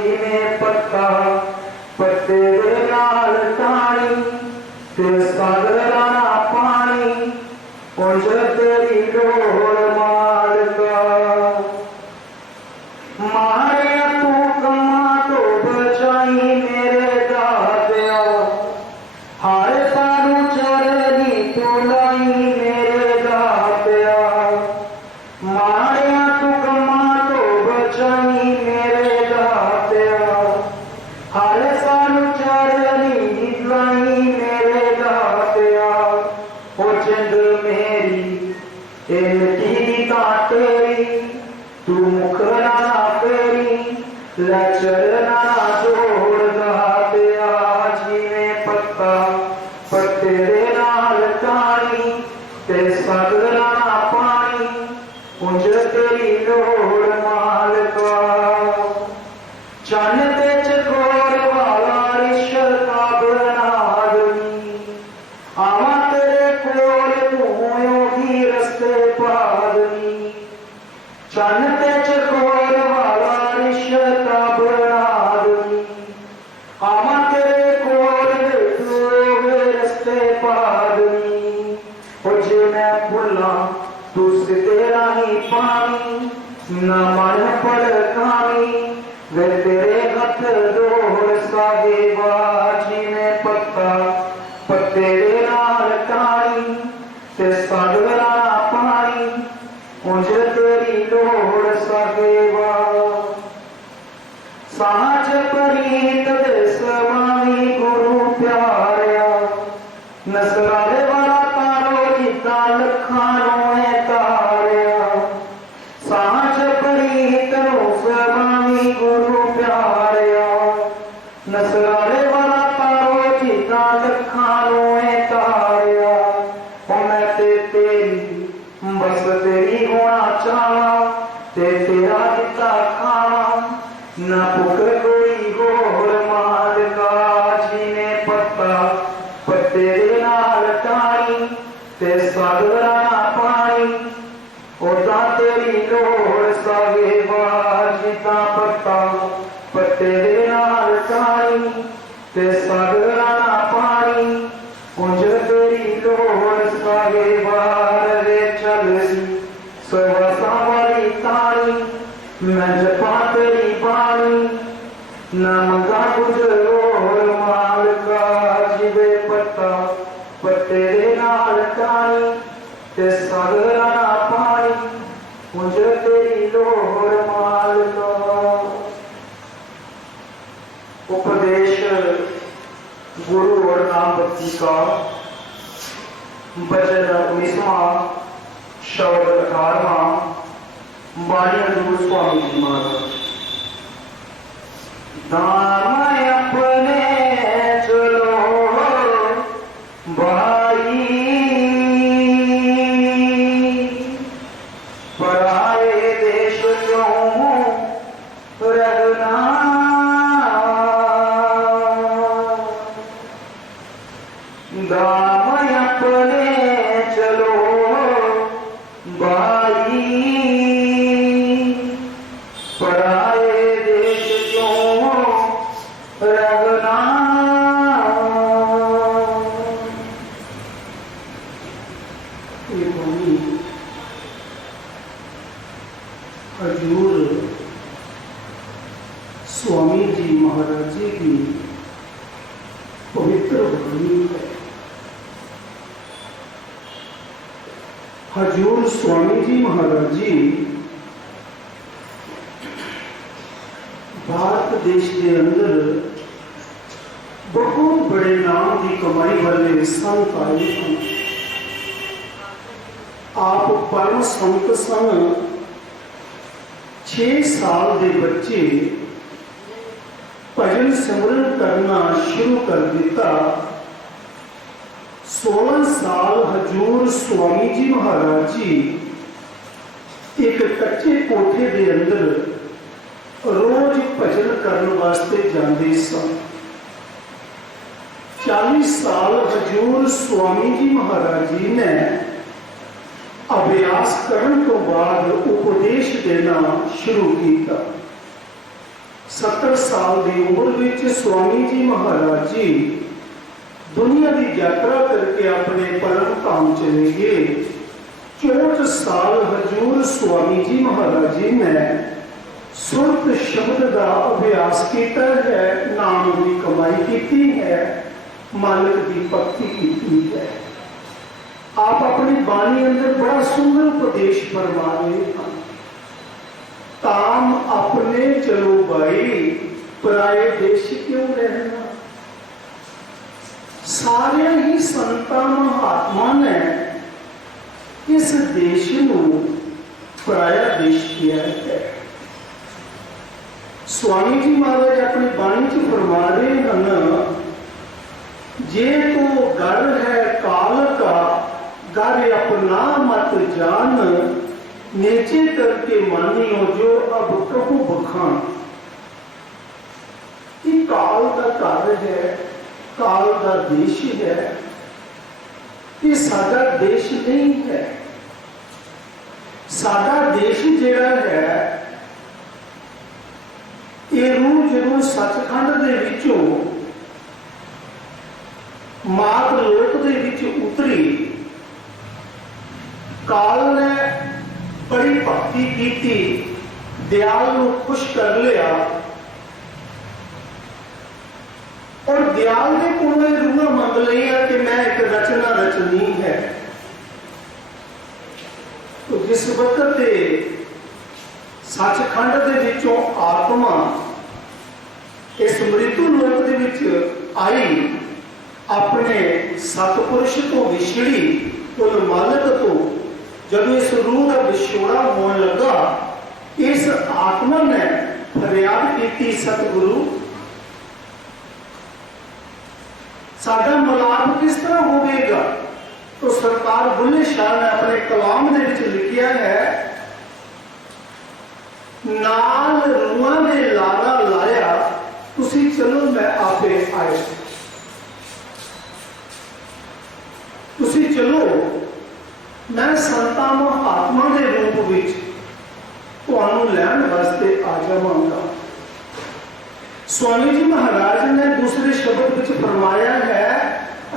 जिवें पत्ता पत्ते दे नाल टाणी ते सागरां दा पानी उंज तेरी लोड़ मालका मारिया तू कमां तो बचाई मेरे दातिया हर सानू चरनी तू लाई मेरे दातिया मारिया तू कमां तो बचाई मेरे दातिया हर सानू चरनी लाई मेरे दातिया ओ जिंद मेरी ए मिट्टी दी तां तेरी तू मुखरा फेरी लचरना जोड़ दातिया जिवें पत्ता पत्ते दे नाल टाणी ते सागरां दा पानी उंज तेरी लोड़ मालका चन्न ते चकोर वाला रिश्ता बना दूं आवां तेरे कोल तू योगी रस्ते पा दूं चन्न ते चकोर वाला रिश्ता बना दूं आवां तेरे कोल तू रस्ते पा दूं ओ जे मैं भुल्लां तू सिद्धे राही पानी न मन भड़कावी वे तेरे हथ दौड़ साहिबा जिवें पत्ता पत्ते दे नाल टाणी ते सागरां दा पानी उंज तेरी लोड़ साहिबा साच परीत दे स्वामी गुरु प्यारिया नसराले वाला तारो जिता लखानों है तारिया साच परीत रो स्वामी गुरु प्यारिया नसराले वाला तारो जिता लखानों है तारिया ओ मैं ते तेरी बस तेरी होना चाहा ते तेरा दिता खावा न भुख कोई होर मालका जिवें पत्ता पत्ते दे नाल टाणी ते सागरां दा पानी ओदा तेरी लोड़ साहिबा जिता पत्ता पत्ते दे नाल टाणी ते सागरां दा पानी उंज तेरी लोड़ साहिबा रे चलदी सवासां वाली ताणी मैं जपा तेरी बाणी न मंगा कुछ होर मालका जिवें पत्ता पत्ते दे नाल टाणी ते सागरां दा पानी उंज तेरी लोड़ मालका उपदेश गुरु और नाम भक्ति का भजन 19वां शब्द 18वां बाणी हजूर स्वामी जी महाराज दाम अपने चलो भाई पराए देश क्यों रहना दाम अपने चलो भाई पराए देश क्यों रहना हजूर स्वामी जी महाराज जी की पवित्र वाणी है। हजूर स्वामी जी महाराज जी भारत देश के अंदर बहुत बड़े नाम की कमाई वाले संत आए हैं। आप परम संत सन। 6 साल के बच्चे भजन सिमरन करना शुरू कर दिता। 16 साल हजूर स्वामी जी महाराज जी एक कच्चे कोठे के अंदर रोज भजन करने वास्ते जाते सन। 40 साल हजूर स्वामी जी महाराज जी ने अभ्यास करने तो बाद उपदेश देना शुरू किया। 70 ਸਾਲ ਦੀ ਉਮਰ ਵਿੱਚ स्वामी जी महाराज जी दुनिया की यात्रा करके अपने परम धाम चले गए। 64 साल हजूर स्वामी जी महाराज जी ने सुरत शब्द का अभ्यास किया है, नाम की कमाई की है, मालिक की भक्ति की है। आप अपनी बाणी अंदर बड़ा सुंदर उपदेश फरमा रहे हैं। काम अपने चलो भाई, पराए देश क्यों रहना। सारे ही संतां महात्मा ने इस देश को पराया देश किया है। स्वामी जी महाराज अपनी बाणी च फरमा रहे हैं, जे तो घर है काल का, घर अपना मत जान, नीचे करके मानियो जो अब कहूं बखान। ये काल का घर है, काल का देश है, ये साडा देश नहीं है। साडा देश जिहड़ा है, ये रूह जदों सचखंड दे विचों मात लोक दे विच उतरी, काल ने बड़ी भक्ति की, दयाल को खुश कर लिया और दयाल ने कोने रूह मंग लिया कि मैं एक रचना रचनी है। तो जिस वक्त सचखंड दे विचों आत्मा इस मृत्यु लोक दे विच आई, अपने सतपुरुष तो विछड़ी उन मालिक तो जब इस रूह का विछोड़ा होने लगा, इस आत्मा ने फरियाद की, सतगुरु साडा मिलाप किस तरह होगा। तो सरकार बुल्ले शाह ने अपने कलाम दे विच लिखिया है, नाल रूहां दे लारा लाया, तुसी चलो मैं आपे आए। तुसी चलो मैं संतां महात्मा के रूप विच तुहानू लैण वास्ते आ जावांगा। स्वामी जी महाराज ने दूसरे शब्द विच फरमाया है,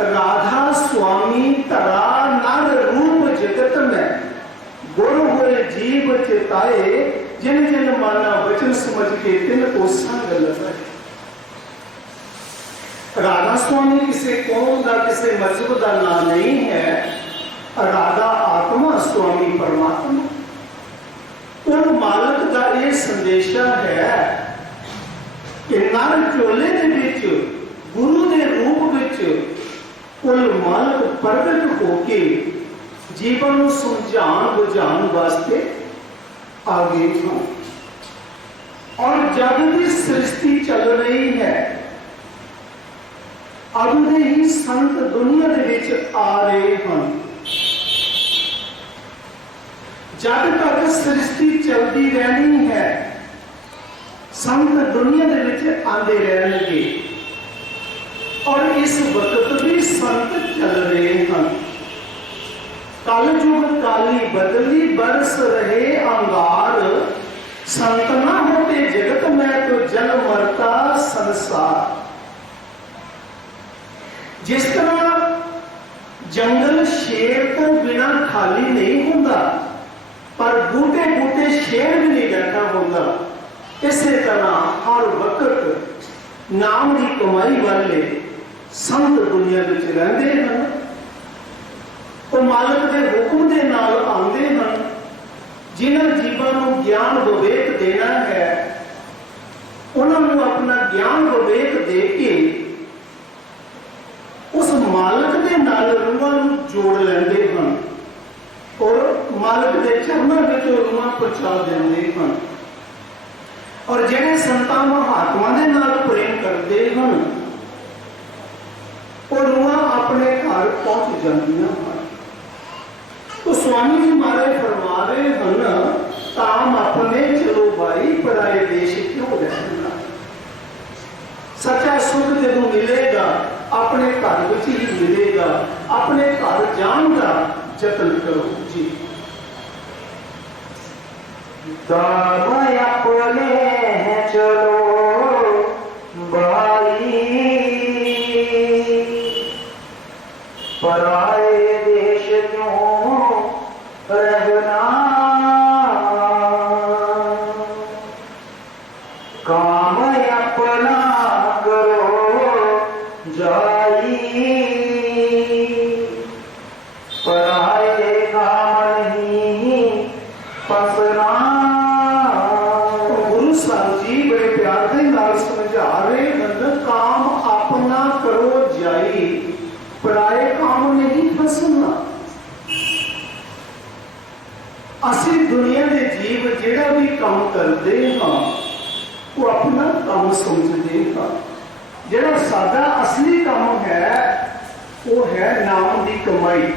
राधा स्वामी तरा नर रूप जगत में, गुर होए जीव चिताए, जिन जिन माना वचन समझ के तिन को संग लगाए। राधा स्वामी किसी कौम का, किसी मजहब का नाम नहीं है। राधा आत्मा, स्वामी परमात्मा। उन मालिक का यह संदेशा है कि नर चोले के विच, गुरु के रूप विच उन मालिक प्रगट होके जीवन को समझाण बुझाण वास्ते आगे हैं। और जब भी सृष्टि चल रही है, अब दे ही संत दुनिया के विच आ रहे हैं। जब तक सृष्टि चलती रहनी है, संत दुनिया के विच आते रहने। और इस वक्त भी संत चल रहे हैं। कल युग काली बदली बरस रहे अंगार, संत ना होते जगत में तो जल मरता संसार। जिस तरह जंगल शेर तो बिना खाली नहीं होता, पर बूटे बूटे शेर भी नहीं बैठा होता, इसी तरह हर वक्त नाम की कमाई वाले संत दुनिया में रहते हैं। तो मालिक के हुक्म के नाल आते हैं। जिन्हें जीवन को ज्ञान विवेक देना है, उन्होंने अपना ज्ञान विवेक दे के उस मालिक के नाल रूहां जोड़ लेंदे हैं और मालिक के चरणों में रूहां पहुंचा देंदे हैं। और जिन्हें संतां महात्मा के नाल प्रेम करते हैं, वो रूहां अपने घर पहुंच जांदियां हैं। तो स्वामी जी महाराज फरमा रहे हैं, काम अपने चलो भाई, पराए देश क्यों रहना। सच्चा सुख जब मिलेगा अपने घर में ही मिलेगा। अपने घर जान का जतन करो जी। काम अपने चलो पराए देश क्यों रहना, काम अपना करो जाई, पराए काम नहीं फसना। गुरु साहब जी बड़े प्यार के नाल समझा रहे हैं, काम अपना करो जाई, पराए काम नहीं फसना। ਅਸੀਂ ਦੁਨੀਆ ਦੇ ਜੀਵ ਜਿਹੜਾ ਵੀ ਕੰਮ ਕਰਦੇ ਹਾਂ ਉਹ ਆਪਣਾ ਕੰਮ ਸਮਝਦੇ ਹਾਂ। ਜਿਹੜਾ ਸਾਡਾ ਅਸਲੀ ਕੰਮ ਹੈ ਉਹ ਹੈ ਨਾਮ ਦੀ ਕਮਾਈ,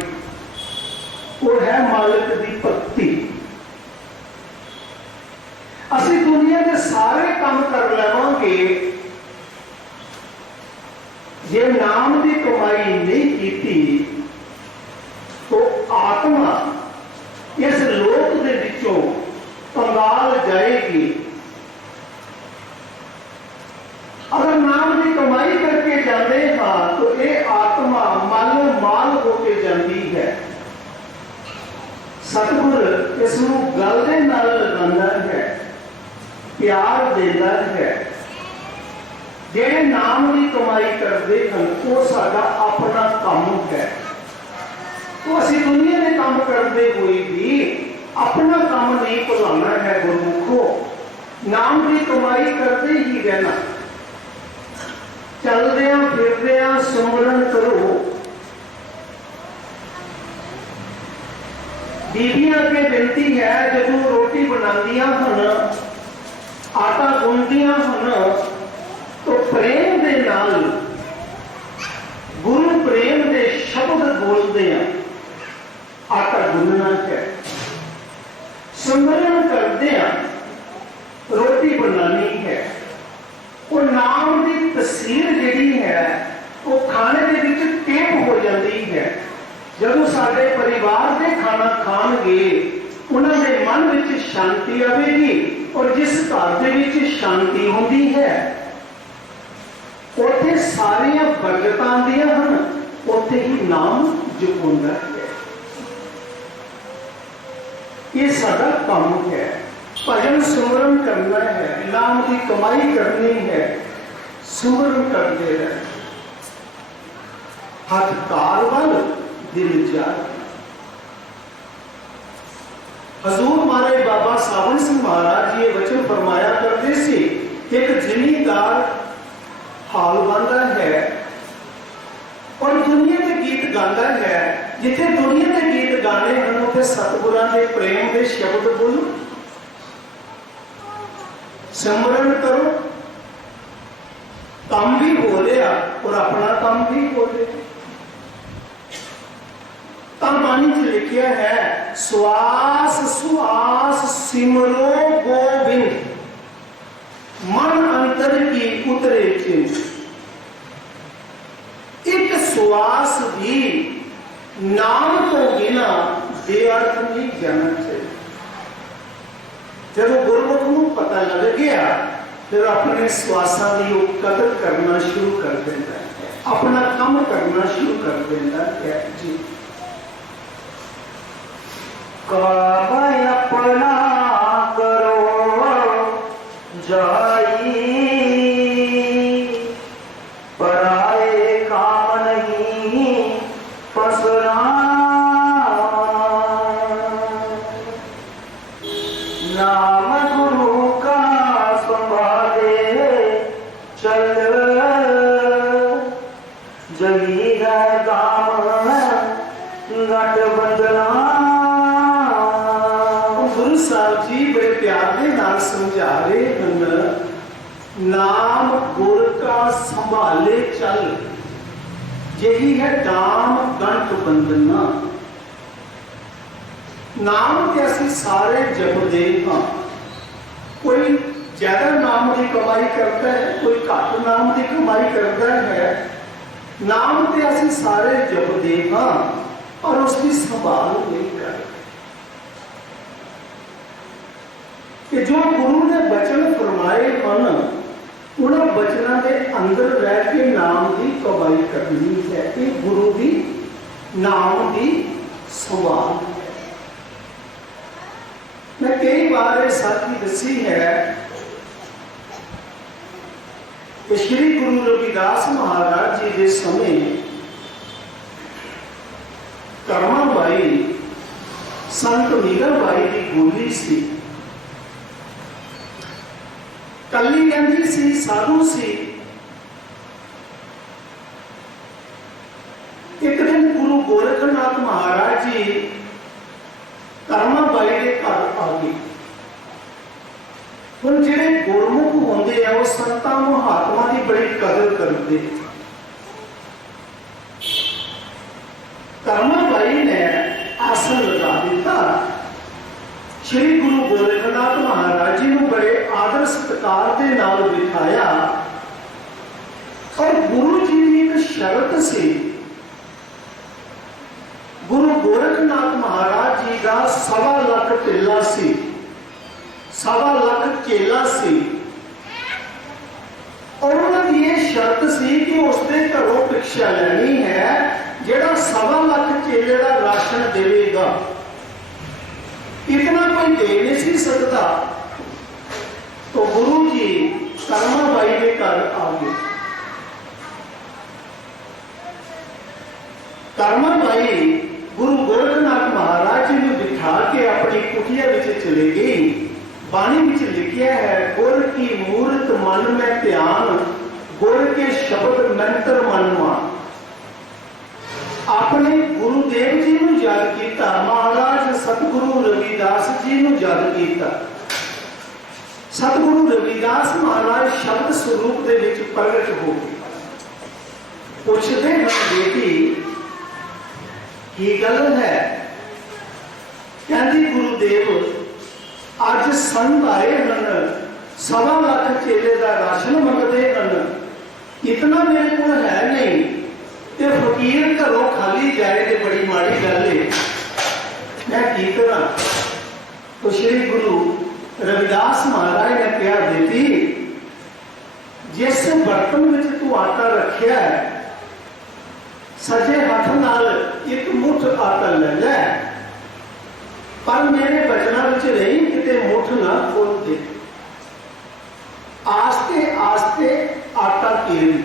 ਉਹ ਹੈ ਮਾਲਕ ਦੀ ਭਗਤੀ। ਅਸੀਂ ਦੁਨੀਆ ਦੇ ਸਾਰੇ ਕੰਮ ਕਰ ਲਵਾਂਗੇ, ਜੇ ਨਾਮ ਦੀ ਕਮਾਈ ਨਹੀਂ ਕੀਤੀ ਤਾਂ ਆਤਮਾ ਇਸ ਲੋਕ ਦੇ ਵਿੱਚੋਂ ਕੰਗਾਲ ਜਾਏਗੀ। ਅਗਰ ਨਾਮ ਦੀ ਕਮਾਈ ਕਰਕੇ ਜਾਂਦੇ ਹਾਂ ਤਾਂ ਇਹ ਆਤਮਾ ਮਾਲੋ ਮਾਲ ਹੋ ਕੇ ਜਾਂਦੀ ਹੈ। ਸਤਿਗੁਰ ਇਸ ਨੂੰ ਗੱਲ ਦੇ ਨਾਲ ਲਗਾਉਂਦਾ ਹੈ, ਪਿਆਰ ਦਿੰਦਾ ਹੈ। ਜਿਹੜੇ ਨਾਮ ਦੀ ਕਮਾਈ ਕਰਦੇ ਹਨ ਉਹ ਸਾਡਾ ਆਪਣਾ ਕੰਮ ਹੈ। तो ਅਸੀਂ ਦੁਨੀਆ ਦੇ ਕੰਮ ਕਰਦੇ ਹੋਏ ਵੀ ਆਪਣਾ ਕੰਮ ਨਹੀਂ ਭੁਲਾਉਣਾ ਹੈ। ਗੁਰਮੁਖੋ, ਨਾਮ ਦੀ ਕਮਾਈ ਕਰਦੇ ਹੀ ਰਹਿਣਾ। ਚੱਲਦਿਆਂ ਫਿਰਦਿਆਂ ਸਿਮਰਨ ਕਰੋ। ਬੀਬੀਆਂ ਅੱਗੇ ਬੇਨਤੀ ਹੈ, ਜਦੋਂ ਰੋਟੀ ਬਣਾਉਂਦੀਆਂ ਹਨ, ਆਟਾ ਗੁੰਨਦੀਆਂ ਹਨ, ਤਾਂ ਪ੍ਰੇਮ ਦੇ ਨਾਲ ਗੁਰੂ ਪ੍ਰੇਮ ਦੇ ਸ਼ਬਦ ਬੋਲਦੇ ਆ ਆਟਾ ਗੁੰਨਣਾ ਹੈ। ਸਿਮਰਨ ਕਰਦੇ ਆ ਰੋਟੀ ਬਣਾਉਣੀ ਹੈ। ਉਹ ਨਾਮ ਦੀ ਤਸਵੀਰ ਜਿਹੜੀ ਹੈ ਉਹ ਖਾਣੇ ਦੇ ਵਿੱਚ ਟੇਪ ਹੋ ਜਾਂਦੀ ਹੈ। ਜਦੋਂ ਸਾਡੇ ਪਰਿਵਾਰ ਦੇ ਖਾਣਾ ਖਾਣਗੇ ਉਹਨਾਂ ਦੇ ਮਨ ਵਿੱਚ ਸ਼ਾਂਤੀ ਆਵੇਗੀ, ਔਰ ਜਿਸ ਘਰ ਦੇ ਵਿੱਚ ਸ਼ਾਂਤੀ ਹੁੰਦੀ ਹੈ ਉੱਥੇ ਸਾਰੀਆਂ ਬਰਕਤਾਂ ਆਉਂਦੀਆਂ ਹਨ, ਉੱਥੇ ਹੀ ਨਾਮ ਜਪੁੰਦਾ ਹੈ। ਇਹ ਸਾਡਾ ਕੰਮ ਹੈ। ਭਜਨ ਸਿਮਰਨ ਕਰਨਾ ਹੈ, ਨਾਮ ਦੀ ਕਮਾਈ ਕਰਨੀ ਹੈ। ਸਿਮਰਨ ਕਰਦੇ ਰਹਿ, ਹੱਥ ਕਾਰ ਵੱਲ ਦਿਲ ਜਾ। ਹਜ਼ੂਰ ਮਾਰੇ ਬਾਬਾ ਸਾਵਣ ਸਿੰਘ ਮਹਾਰਾਜ ਜੀ ਇਹ ਵਚਨ ਫਰਮਾਇਆ ਕਰਦੇ ਸੀ, ਇੱਕ ਜ਼ਿਮੀਂਦਾਰ ਹਾਲ ਬੰਦਾ ਹੈ ਔਰ ਦੁਨੀਆ ਦੇ ਗੀਤ ਗਾਉਂਦਾ ਹੈ। ਜਿੱਥੇ ਦੁਨੀਆ ਦੇ ਗੀਤ ਗਾਣੇ ਹਨ ਉੱਥੇ ਸਤਿਗੁਰਾਂ ਦੇ ਪ੍ਰੇਮ ਦੇ ਸ਼ਬਦ ਬੋਲੋ, ਸਿਮਰਨ ਕਰੋ। ਕੰਮ ਵੀ ਹੋ ਰਿਹਾ ਔਰ ਆਪਣਾ ਕੰਮ ਵੀ ਹੋ ਰਿਹਾ। ਤਾਂ ਬਾਣੀ 'ਚ ਲਿਖਿਆ ਹੈ, ਸਵਾਸ ਸੁਆਸ ਸਿਮਰੋ ਗੋਬਿੰਦ, ਮਨ ਅੰਤਰ ਕੀ ਉਤਰੇ ਚਿੰਤ। ਇੱਕ ਸਵਾਸ ਵੀ ਨਾਮ ਤੋਂ ਬਿਨਾ ਬੇਅਰਥ ਨਹੀਂ ਜਾਣਾ ਚਾਹੀਦਾ। ਜਦੋਂ ਗੁਰਮੁਖ ਨੂੰ ਪਤਾ ਲੱਗ ਗਿਆ ਫਿਰ ਆਪਣੇ ਸਵਾਸਾਂ ਦੀ ਉਹ ਕਦਰ ਕਰਨਾ ਸ਼ੁਰੂ ਕਰ ਦਿੰਦਾ ਹੈ, ਆਪਣਾ ਕੰਮ ਕਰਨਾ ਸ਼ੁਰੂ ਕਰ ਦਿੰਦਾ ਹੈ ਜੀ। काम अपना करो जाई, पराए काम नहीं फसना। नाम गुरु का संभाले चल, जगी है काम घट बदला। ਗੁਰੂ ਸਾਹਿਬ ਜੀ ਬੜੇ ਪਿਆਰ ਦੇ ਨਾਲ ਸਮਝਾ ਰਹੇ ਹਨ, ਨਾਮ ਗੁਰ ਕਾ ਸੰਭਾਲੇ ਚਲ, यही है दाम गंठ बंदना। नाम के ਅਸੀਂ ਸਾਰੇ ਜਪਦੇ ਹਾਂ। ਕੋਈ ज्यादा नाम की कमाई करता है, कोई घट नाम की कमाई करता है। नाम ते ਅਸੀਂ ਸਾਰੇ ਜਪਦੇ ਹਾਂ और उसकी संभाल नहीं करते। कि जो गुरु ने बचन फरमाए हैं उन्होंने बचनों के अंदर रह के नाम की कमाई करनी है। ये गुरु की नाम की संभाल है। मैं कई बार ये साथी दसी है कि श्री गुरु रविदास महाराज जी के समय Karma by Sant Meera by की गोली सी, कली कहती सी, साधु सी। एक दिन गुरु गोरखनाथ महाराज जी कर्मा बाई के घर आ गए। हम जेडे गुरमुख होंगे आ, वो संतां महात्मा की बड़ी कदर करते। कर्मा बाई ने आसन लगा दिता। श्री गुरु गोरखनाथ महाराज जी ने बड़े आदर सत्कार के नाल बिठाया और गुरु जी की एक शर्त सी। गुरु गोरखनाथ महाराज जी का 1.25 लाख टेला सी, 1.25 लाख केला सी और उन्होंने ये शर्त सी कि उसके घरों भिक्षा लेनी है जेड़ा 1.25 लाख केले का राशन देगा। इतना कोई दे नहीं सी सकता। तो गुरु जी कर्मा बाई के घर आ गए। कर्मा बाई गुरु गोरखनाथ महाराज जी ने बिठा के अपनी कुटिया में चले गई। बाणी में लिखा है, गुर की मूर्त मन में ध्यान, गुर के शब्द मंत्र मन मान। अपने गुरुदेव जी को याद किया, महाराज सतगुरु रविदास जी को याद किया। सतगुरु रविदास महाराज शब्द स्वरूप के विच प्रगट हो गए। पूछते हैं बेटी की गल है? कहती गुरुदेव अज संत आए हैं, 1.25 लाख चेले का राशन मंगते हैं, इतना मेरे को है नहीं, ते फकीर घरों खाली जाए तो बड़ी माड़ी गल है, मैं की करा? तो श्री गुरु रविदास महाराज ने कहा, बेटी जिस बर्तन में तू आटा रखिया है, सजे हाथ नाल एक मुठ आटा ले ले, पर मेरे बचना नहीं किते मुठ ना खोल दे। आस्ते आस्ते आटा केरी।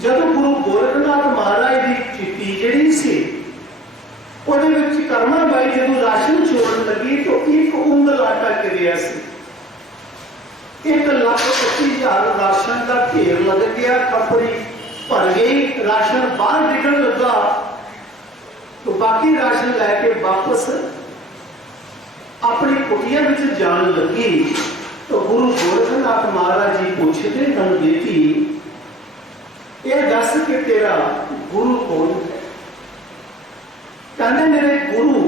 जब गुरु गोरखनाथ महाराज की चिट्ठी जड़ी सी, कर्मा बाई जो राशन छोड़न लगी तो 1 उंगल आटा गिरिया सी। 1,25,000 राशन का ढेर लग गया। खपरी भर गई, राशन बाहर निकल लगा तो बाकी राशन लैके वापस अपनी कुटिया में जान लगी। तो गुरु गोरखनाथ महाराज जी पूछते हैं, बेटी ये दस कि तेरा गुरु कौन है? कहते मेरे गुरु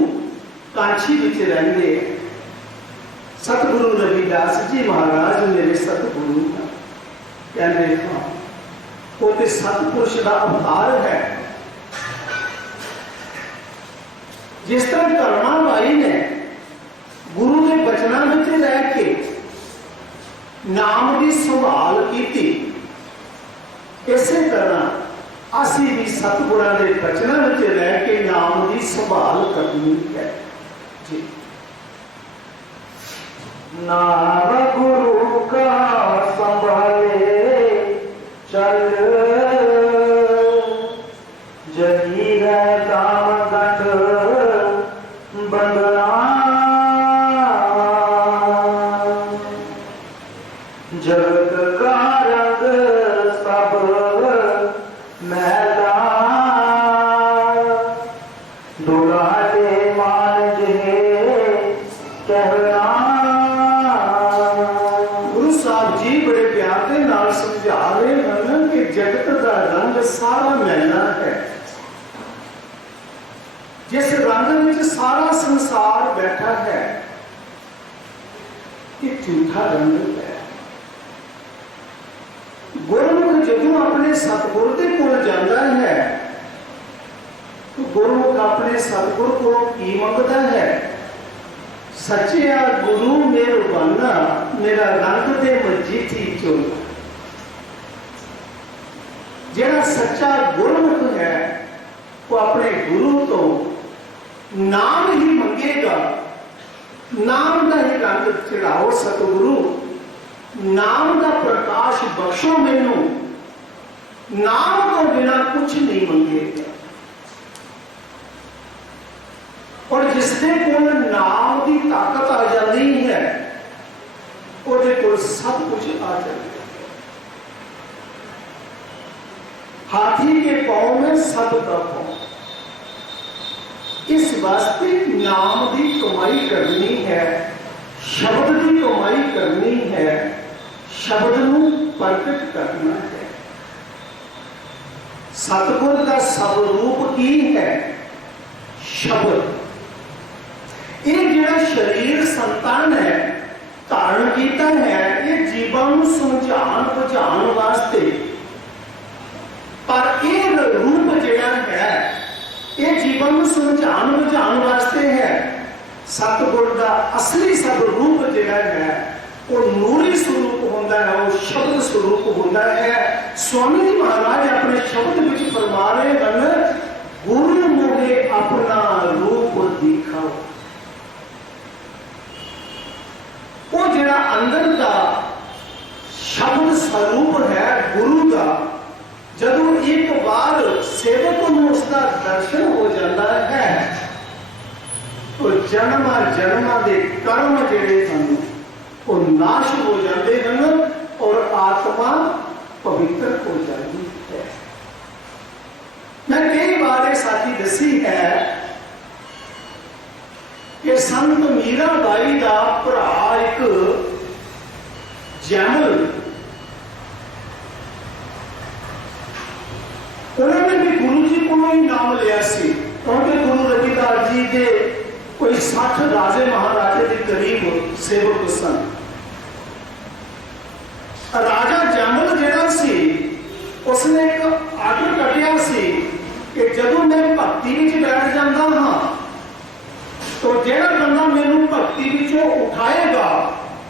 कांची विच रहंदे, सतगुरु रविदास जी महाराज मेरे सतगुरु हैं। कहते हाँ, वो तो सतपुरुष का अवतार है। जिस तरह कर्मा बाई ने गुरु के बचना में रह के नाम की संभाल की, इसे तरह असी भी सतगुणा के बचना में रह के नाम की संभाल करनी है जी। नाम गुरु का संभाले चल, जगी है दाम गंढ बंधना, जगत का रंग सब मैला, डोला दे मान जे कहना। गुरु साहब जी बड़े प्यार के नाल समझा रहे हैं कि जगत का रंग सारा मैला है। जिस रंग में सारा संसार बैठा है, ये झूठा रंग है। गुरमुख जो अपने सतगुरु के कोल जाता है तो गुरमुख अपने सतगुरु को की मंगता है? सच्चिया गुरु मेरे बना, मेरा रंग दे मजीठी चोला। ਜਿਹੜਾ ਸੱਚਾ ਗੁਰਮੁਖ ਹੈ ਉਹ ਆਪਣੇ ਗੁਰੂ ਤੋਂ ਨਾਮ ਹੀ ਮੰਗੇਗਾ। ਨਾਮ ਦਾ ਹੀ ਰੰਗ ਚੜਾਓ ਸਤਿਗੁਰੂ, ਨਾਮ ਦਾ ਪ੍ਰਕਾਸ਼ ਬਖਸ਼ੋ ਮੈਨੂੰ, ਨਾਮ ਤੋਂ ਬਿਨਾ ਕੁਝ ਨਹੀਂ ਮੰਗੇਗਾ। ਔਰ ਜਿਸ ਦੇ ਕੋਲ ਨਾਮ ਦੀ ਤਾਕਤ ਆ ਜਾਂਦੀ ਹੈ ਉਹਦੇ ਕੋਲ ਸਭ ਕੁਝ ਆ ਜਾਂਦਾ। हाथी के पांव में सब का पांव। इस वास्ते नाम की कमाई करनी है, शब्द की कमाई करनी है, शब्द नू प्रकट करना है। सतगुर का स्वरूप की है शब्द। ये जिहड़ा शरीर संतान है धारण कीता है, ये जीवन नू समझाण बुझाण वास्ते, पर यह रूप जिहड़ा है ये जीवन को समझाण बुझाण वास्ते है। सतगुर का असली स्वरूप जिहड़ा है वो नूरी स्वरूप होता है, वो शब्द स्वरूप होता है। स्वामी जी महाराज अपने शब्द में फरमा रहे हैं, गुरु मुझे अपना रूप दिखाओ। वो जिहड़ा अंदर का शब्द स्वरूप है गुरु का, जदों एक बार सेवक को उसका दर्शन हो जाता है तो जन्म जन्म के कर्म जिहड़े हैं वो नाश हो जाते हैं और आत्मा पवित्र हो जाती है। मैं कई बार साथी दसी है कि संत मीराबाई का भरा एक जैमल, उन्होंने भी गुरु जी को ही नाम लिया सी, क्योंकि गुरु रविदास जी के कोई 60 राजे महाराजे के करीब सेवक सन। राजा जैमल जिहड़ा सी उसने एक आर्डर कटिया सी कि जदों मैं भक्ति में बैठ जाता हाँ तो जिहड़ा बंदा मैनू भक्ति विचों उठाएगा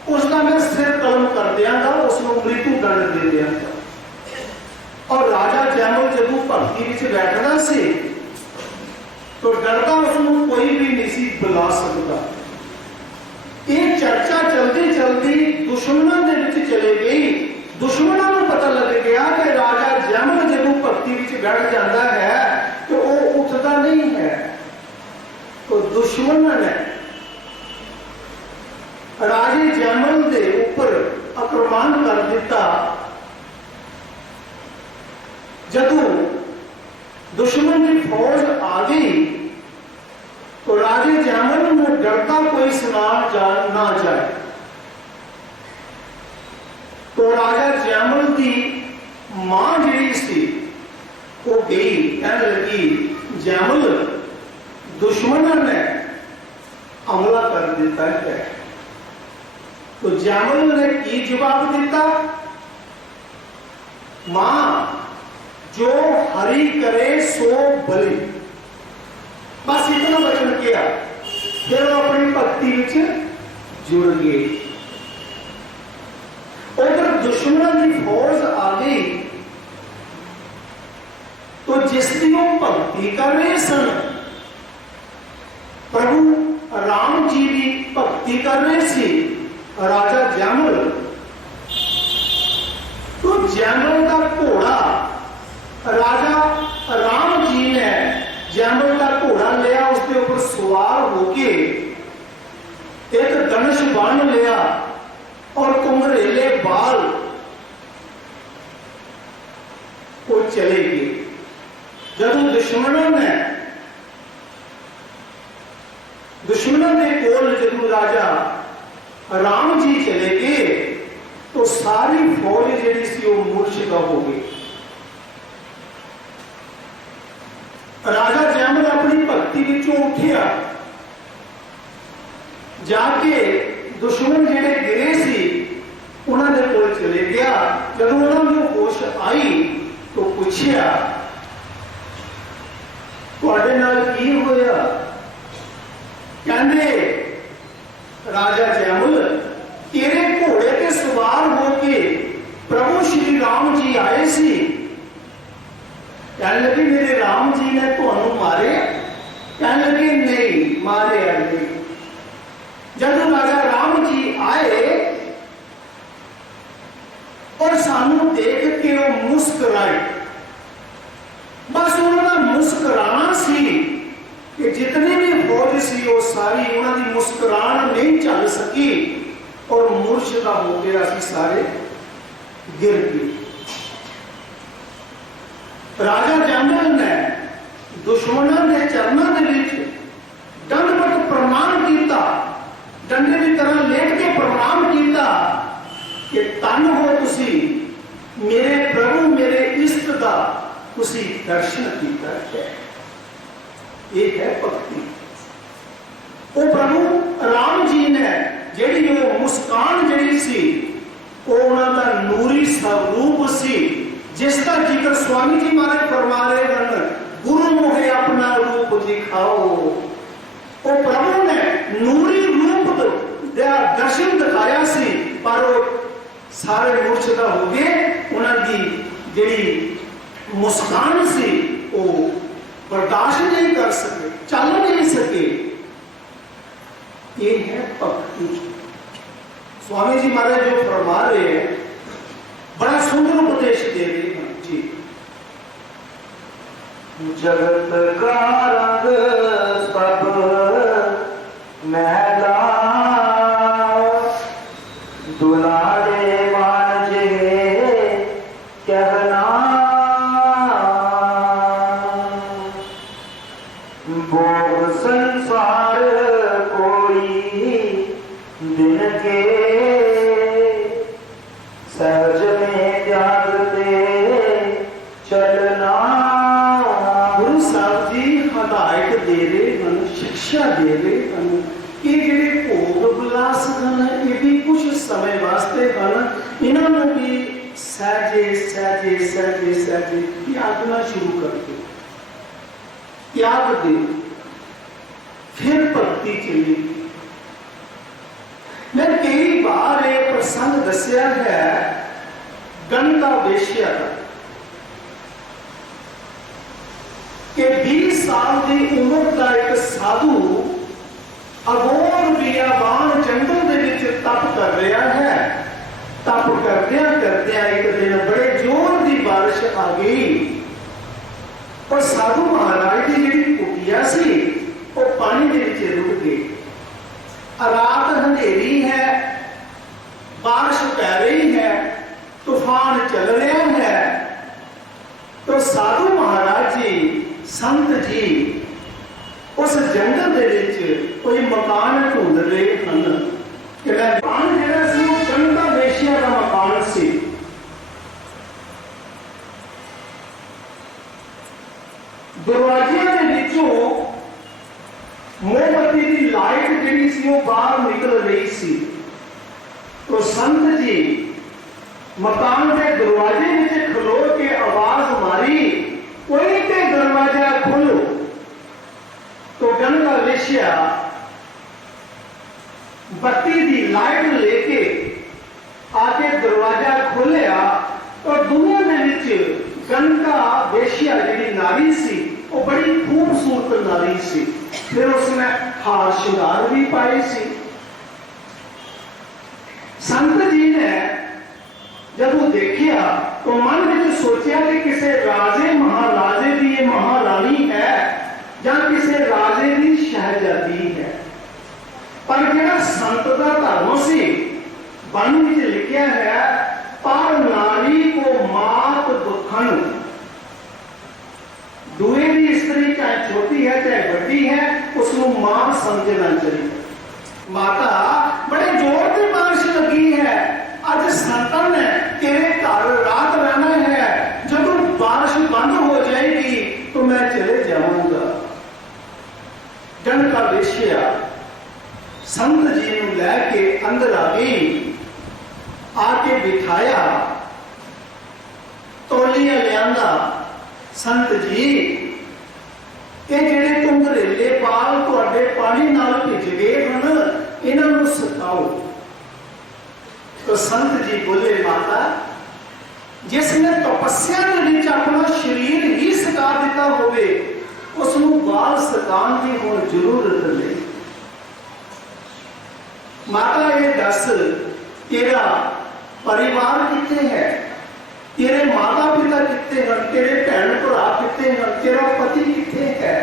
उसका मैं सिर कलम कर देंगा, उसको मृत्यु दंड दे देंगा। और राजा जैमल जदों भक्ति में बैठना से तो डरता उसको कोई भी नहीं बुला सकता। ये चर्चा चलती चलती दुश्मनों के विच चले गई। दुश्मनों को पता लग गया कि राजा जैमल जदों भक्ति में बैठ जाता है तो वो उठता नहीं है। तो दुश्मन ने राजे जैमल के ऊपर आक्रमण कर दिता। जदों दुश्मन की फौज आ गई तो राजे जैमल में डरता कोई सुना ना जाए। तो राजा जैमल की मां जी सी वो गई, कहने लगी जैमल दुश्मन ने हमला कर दिता है। तो जैमल ने की जवाब दिता, मां जो हरि करे सो बलि। बस इतना वचन किया, फिर वो अपनी भक्ति में जुड़ गए। उधर दुश्मनों की फौज आ गई तो जिसकी वो भक्ति कर रहे सन, प्रभु राम जी की भक्ति कर रहे सी राजा जैमल, तो जैमल का घोड़ा राजा राम जी ने जैमल का घोड़ा लिया, उसके ऊपर सवार होके एक धनुष बाण लिया और कुंगरेले बाल को चले गए। जब दुश्मनों ने कोल जब राजा राम जी चले गए तो सारी फौज जी सी वो मूर्छित हो गई। राजा जैमल अपनी भक्ति विचों उठिया, जाके दुश्मन जेडे गिरे सी उन्होंने कोल चले गया। जब उन्होंने होश आई तो पूछया तुहाडे नाल की होया? कहंदे राजा जैमल तेरे घोड़े के सवार होके प्रभु श्री राम जी आए सी कहने लगे मेरे राम जी ने तुहानू मारे? कहने लगे नहीं, मारे नहीं। जब राजा राम जी आए और सानू देख के वो मुस्कुराए, बस उन्होंने मुस्कुराना सी कि जितनी भी फौज सी वो सारी उन्होंने मुस्कुरान नहीं चल सकी और मुर्शदा हो गया सी, सारे गिर गए। राजा जनरल ने दुश्मनों के चरणों के दंडवत प्रणाम किया, डंडे की तरह लेट के प्रणाम किया कि धन हो तुसी मेरे प्रभु मेरे इष्ट का तुसी दर्शन किया है। ये है भक्ति। वो प्रभु राम जी ने जेड़ी वो मुस्कान जेड़ी सी वो उन्होंने नूरी स्वरूप सी, जिसका जिक्र स्वामी जी महाराज फरमा रहे हैं, गुरु मोहे अपना रूप दिखाओ। वो प्रभु ने नूरी रूप दर्शन दिखाया सी, पर वो सारे मूर्छता हो गए। उन्होंने जेड़ी मुस्कान सी वो बर्दाश्त नहीं कर सके, चल नहीं सके। ये है भक्ति। स्वामी जी महाराज जो फरमा रहे हैं, बड़ा सुंदर उपदेश दे रहे हैं जी। जगत का रंग सब मैला, दुलारे मानजे कहना, भोग संसार कोई दिन के, सहज में त्यागते चलना। गुरु साहब जी हदायत दे रहे हैं, शिक्षा दे रहे हैं कि जेडे भोग विलास हैं ये भी कुछ समय वास्ते हैं, इन्होंने भी सहजे सहजे सहजे सहजे त्यागना शुरू कर दो, त्याग दे, फिर भक्ति चलेगी। मैं कई बार एक प्रसंग दसिया है गंगा वेश्या का, कि 20 साल की उम्र का एक साधु अघोर बियाबान जंगल के विच तप कर रहा है। तप करदिया करदिया एक दिन बड़े जोर की बारिश आ गई और साधु महाराज की जी कुटिया सी वो पानी के नीचे रुक गई। रात अंधेरी है, बारिश पै रही है, तूफान चल रहा है, तो साधु महाराज जी संत जी उस जंगल के विच कोई मकान ढूंढ रहे हैं कि मकान जिहड़ा सी वो गंगा वेश्या का मकान सी। दरवाजे के विचों मोमबत्ती की लाइट जिहड़ी सी वो बाहर निकल रही सी। तो संत जी मकान के दरवाजे में खलो के आवाज मारी, कोई ते दरवाजा खोलो। तो गंगा वेश्या बत्ती की लाइट लेके आके दरवाजा खोलिया और दुनिया में गंगा वेश्या जी नारी सी वो बड़ी खूबसूरत नारी सी। फिर उसने हार श्रृंगार भी पाए सी। संत जी ने जब वो देखिया तो मन में सोचा कि किसी राजे महाराजे की ये महारानी है या किसी राजे की शहजादी है। पर जो संत का धर्म से बन में लिखा है, पर नारी को मात दुखन, दुए की स्त्री चाहे छोटी है चाहे बड़ी है उसको मां समझना चाहिए। माता बड़े जोर से बारिश लगी है, आज संतन ने तेरे घर रात रहना है, जब बारिश बंद हो जाएगी तो मैं चले जाऊंगा। गंगा वेश्या संत जी ने लैके अंदर आ गई, आके बिठाया, तौलिया लिया। संत जी ये जेडे तुम घरेले बाल तुहाडे पानी नाल भिज गए हैं इन्हों सुकाओ। तो संत जी बोले माता जिसने तपस्या के विच अपना शरीर ही सका दिता होवे उसनूं बाल सकाउण की हुण जरूरत नहीं। माता ये दस तेरा परिवार कितने है, तेरे माता पिता कितने हैं, तेरे भैन भरा कितने हैं, तेरा पति कितने है।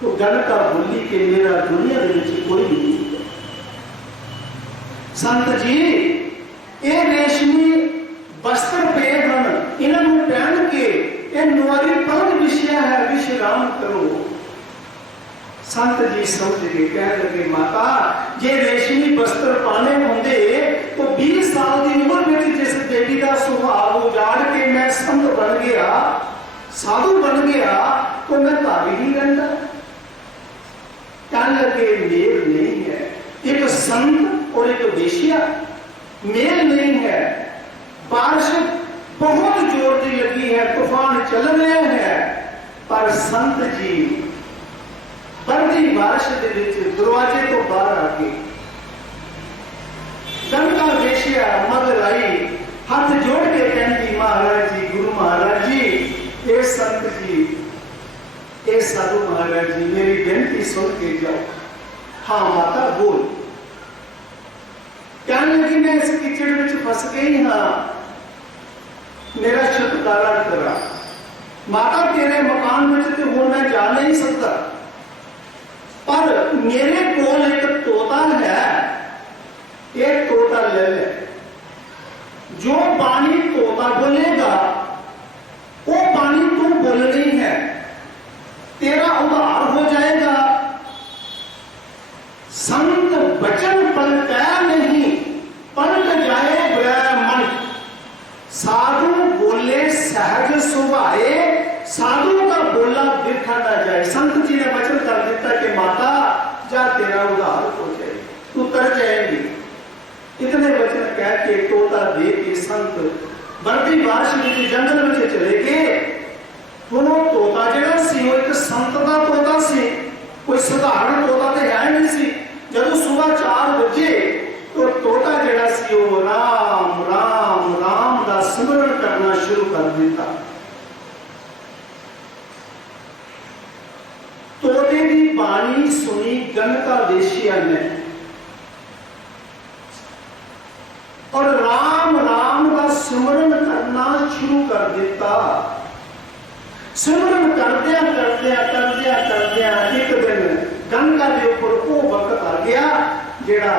तो गल का बोली के मेरा दुनिया के विच कोई नहीं है। संत जी ये रेशमी वस्त्र पे हैं, इन्होंने पहन के ये नुआरी पलंग विषया है, विश्राम करो। संत जी समझ के कह लगे माता जे रेशमी वस्त्र पाने होंगे तो 20 साल की उम्र में जिस बेटी का सुभाव उजाड़ के मैं संत बन गया, साधु बन गया, तो मैं घर ही रहता। कहने लगे मेल नहीं है, एक संत और एक वेश्या मेल नहीं है। बारिश बहुत जोर की लगी है, तूफान चल रहे हैं, पर संत जी बरदी बारिश के विच दरवाजे तो बाहर आके गंगा वेश्या मगर आई, हाथ जोड़ के कहती महाराज जी, गुरु महाराज जी, ए संत जी, ए साधु महाराज जी, मेरी बेनती सुन के जाओ। हाँ माता बोल। कहने लगी मैं इस कीचड़ में फंस गई हाँ, मेरा छुटकारा करा। माता तेरे मकान में तो हूं मैं जा नहीं सकता, पर मेरे को एक तोता है, एक तोता ले ले। जो पानी तोता बोलेगा वो पानी तू बोलनी है, तेरा उद्धार हो जाएगा। संत वचन पलटै नहीं, पलट जाए ब्रह्मण। साधु बोले सहज सुभाए, साधु का बोला बिरखा ना जाए। संत जी ने वचन कर दिता कि माता जा तेरा उद्धार हो जाए, तू तर जाएगी। इतने वचन कह के तोता दे के संत बरदी बारिश में जंगल में चले गए। दोनों तोता जरा सी वो एक संत का तोता सी, कोई साधारण तोता तो है नहीं सी। जब सुबह 4 बजे तो तोता जरा सी वो राम राम राम का सिमरन करना शुरू कर देता। तोते की बाणी सुनी गंगा वेश्या ने और राम राम का सिमरन करना शुरू कर देता। सिमरन करदिया करदिया करदिया करदिया एक दिन गंगा के ऊपर वो वक्त आ गया जेड़ा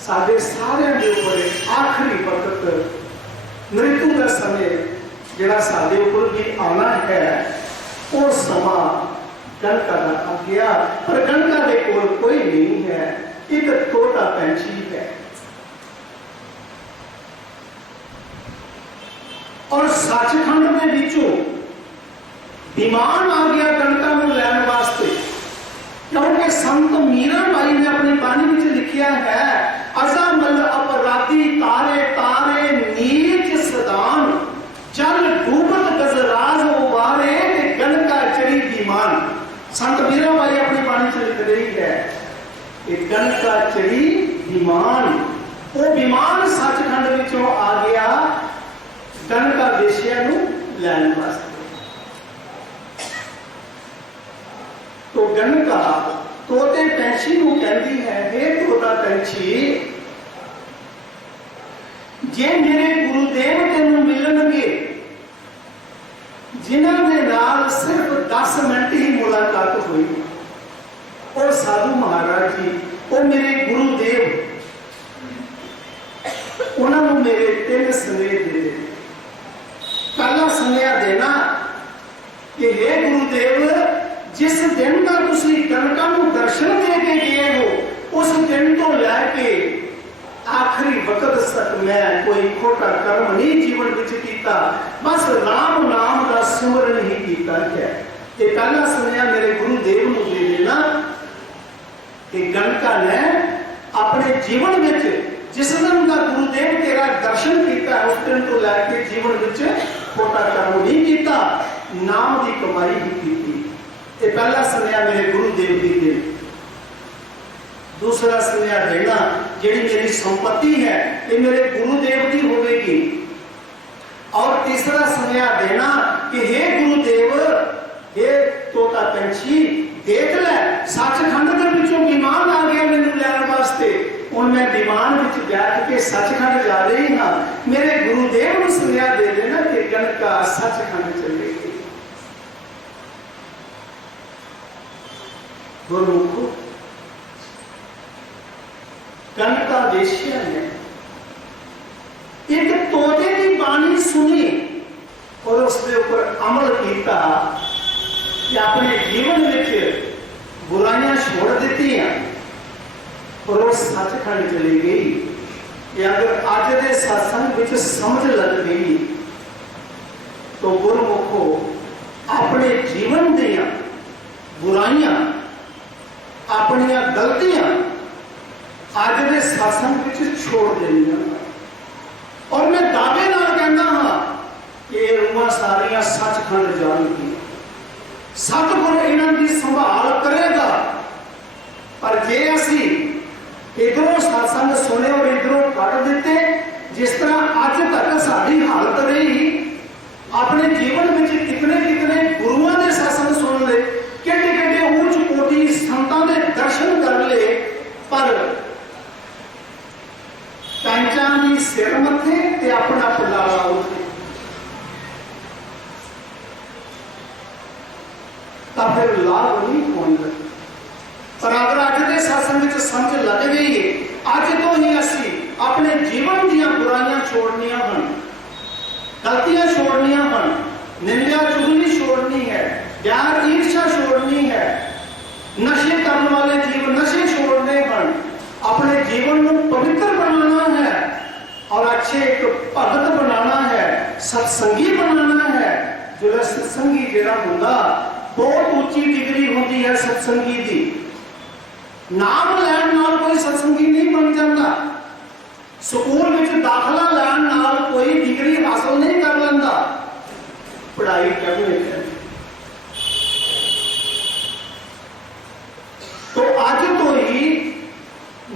साडे सारे के ऊपर आखिरी वक्त मृत्यु का समय जेड़ा साडे ऊपर भी आना है, वो समा गंगा का आ गया। पर गंगा के कोल कोई नहीं है, एक तोता पंछी है। और सचखंड में बीचों विमान आ गया गंगा को लैन वास्ते, क्योंकि संत मीरा बाई ने अपनी बाणी में लिखा है अजा मल अपराधी तारे तारे नीच सदान जल डूबत गजराज उबारे गंगा चढ़ी विमान। संत मीरा बाई अपनी बाणी से लिख रही है कि गंगा चढ़ी विमान। वो विमान सचखंड विचों आ गया गंगा वेश्या नूं लैन वास्ते। तो गंगा तोते पंछी को कहती है, हे तोता पंछी, जे मेरे गुरुदेव तेनों मिलणगे जिन्हां दे नाल सिर्फ 10 मिनट ही मुलाकात हुई, और साधु महाराज जी वो मेरे गुरुदेव, उन्होंने मेरे 3 स्नेह दे। पहला स्नेह देना कि हे गुरुदेव, जिस दिन का तुसी गंगा को दर्शन दे के गए हो, उस दिन तो लैके आखिरी वक्त तक मैं कोई खोटा कर्म नहीं जीवन विच कीता, बस राम नाम का सिमरन ही कीता है। ये पहला स्नेह मेरे गुरुदेव को दे देना कि गंगा ने अपने जीवन में जिस दिन का गुरुदेव तेरा दर्शन किया, उस दिन तो लैके जीवन में खोटा कर्म नहीं किया, नाम की कमाई ही की। ये पहला स्नेहा मेरे गुरुदेव की दे। दूसरा स्नेहा देना, जी मेरी संपत्ति है ये मेरे गुरुदेव की होगी, चलेगी। और तीसरा सुनिया देना कि हे गुरुदेव, हे तोता पंछी, देख ले सचखंड के विचों विमान आ गया मैनू लैण वास्ते। हुण मैं विमान विच बैठ के सचखंड जा रही हाँ। मेरे गुरुदेव नूं सुनिया दे देना कि गणका सचखंड चलेगी। गुरुमुखो, गणका वेश्या ने एक तोते की बाणी सुनी और उसके ऊपर अमल किया कि अपने जीवन में बुराइयां छोड़ दी और वो सचखंड चली गई। कि अगर अज के सत्संग में समझ लग गई तो गुरमुखो अपने जीवन दियां बुराइयां, अपनी गलतियां अज के सत्संग में छोड़ देनियां। और मैं दावे नाल कहना हाँ कि रूहां सारियां सचखंड जाएगी। सतगुर इन्हां दी संभाल करेगा। पर जे असी इधरों सत्संग सुने और इधरों कट दिते, जिस तरह अज तक साडी हालत रही, अपने जीवन में कितने कितने गुरुओं के सत्संग सुन ले, कितने कितने ऊंच कोटि संतां दे दर्शन कर ले, पर पैंचां दी सिर मथे ते अपना पलाला उठे। तो फिर लाभ नहीं होगा। पर अगर अज के सत्संग में समझ लग गई है, अज तो ही असी अपने जीवन दीयां बुराइयां छोड़नियां हन, गलतियां छोड़नियां हन, निंदा चुगली छोड़नी है, प्यार ईर्ष्या छोड़नी है, नशे करने वाले जीवन नशे छोड़ने हन, अपने जीवन को पवित्र बनाना है और अच्छे एक भगत बनाना है, सत्संगी बनाना है। जो सत्संगी जिहड़ा हुंदा बहुत ऊंची डिग्री होती है सत्संगी दी। नाम लैण नाल कोई सत्संगी नहीं बन जाता। स्कूल में दाखला लैण नाल कोई डिग्री हासिल नहीं कर लेंदा। पढ़ाई करनी है। तो आज तो ही